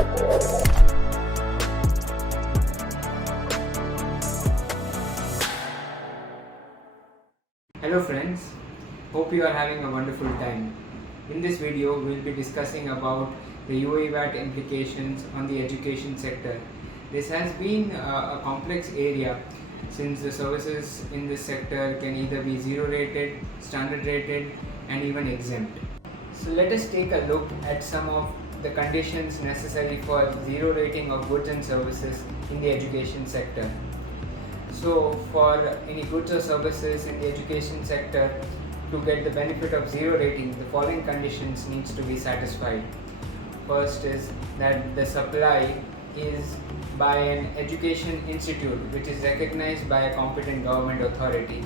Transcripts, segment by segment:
Hello friends, hope you are having a wonderful time. In this video, we will be discussing about the UAE VAT implications on the education sector. This has been a complex area since the services in this sector can either be zero rated, standard rated and even exempt. So let us take a look at some of the conditions necessary for zero rating of goods and services in the education sector. So for any goods or services in the education sector to get the benefit of zero rating, the following conditions needs to be satisfied. First is that the supply is by an education institute which is recognized by a competent government authority.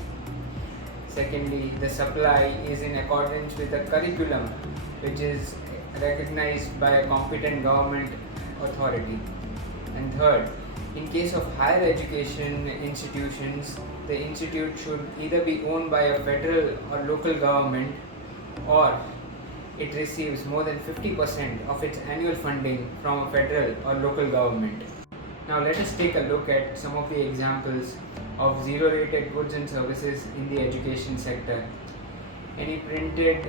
Secondly, the supply is in accordance with the curriculum which is recognized by a competent government authority. And third, in case of higher education institutions, the institute should either be owned by a federal or local government, or it receives more than 50% of its annual funding from a federal or local government. Now let us take a look at some of the examples of zero rated goods and services in the education sector. Any printed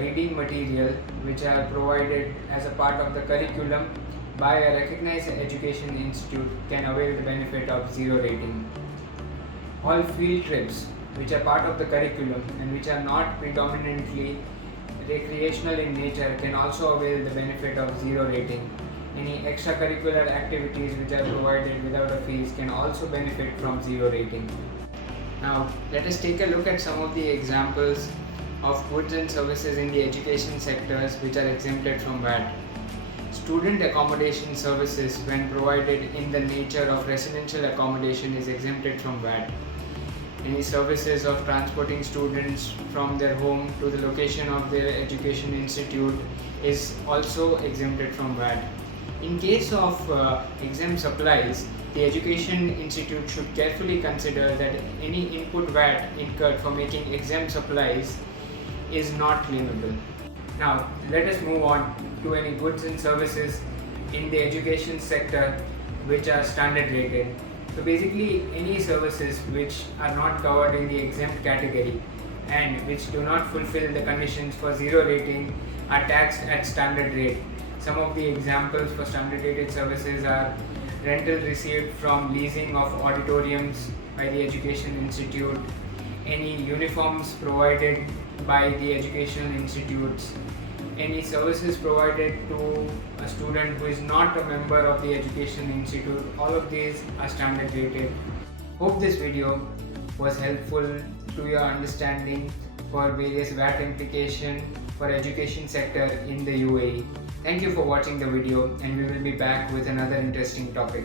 reading material which are provided as a part of the curriculum by a recognized education institute can avail the benefit of zero rating. All field trips which are part of the curriculum and which are not predominantly recreational in nature can also avail the benefit of zero rating. Any extracurricular activities which are provided without a fees can also benefit from zero rating. Now let us take a look at some of the examples of goods and services in the education sectors which are exempted from VAT. Student accommodation services, when provided in the nature of residential accommodation, is exempted from VAT. Any services of transporting students from their home to the location of their education institute is also exempted from VAT. In case of exempt supplies, the education institute should carefully consider that any input VAT incurred for making exempt supplies is not claimable. Now let us move on to any goods and services in the education sector which are standard rated. So basically any services which are not covered in the exempt category and which do not fulfill the conditions for zero rating are taxed at standard rate. Some of the examples for standard rated services are rental received from leasing of auditoriums by the education institute, any uniforms provided by the educational institutes, any services provided to a student who is not a member of the education institute. All of these are standard rated. Hope this video was helpful to your understanding for various VAT implication for education sector in the UAE. Thank you for watching the video, and we will be back with another interesting topic.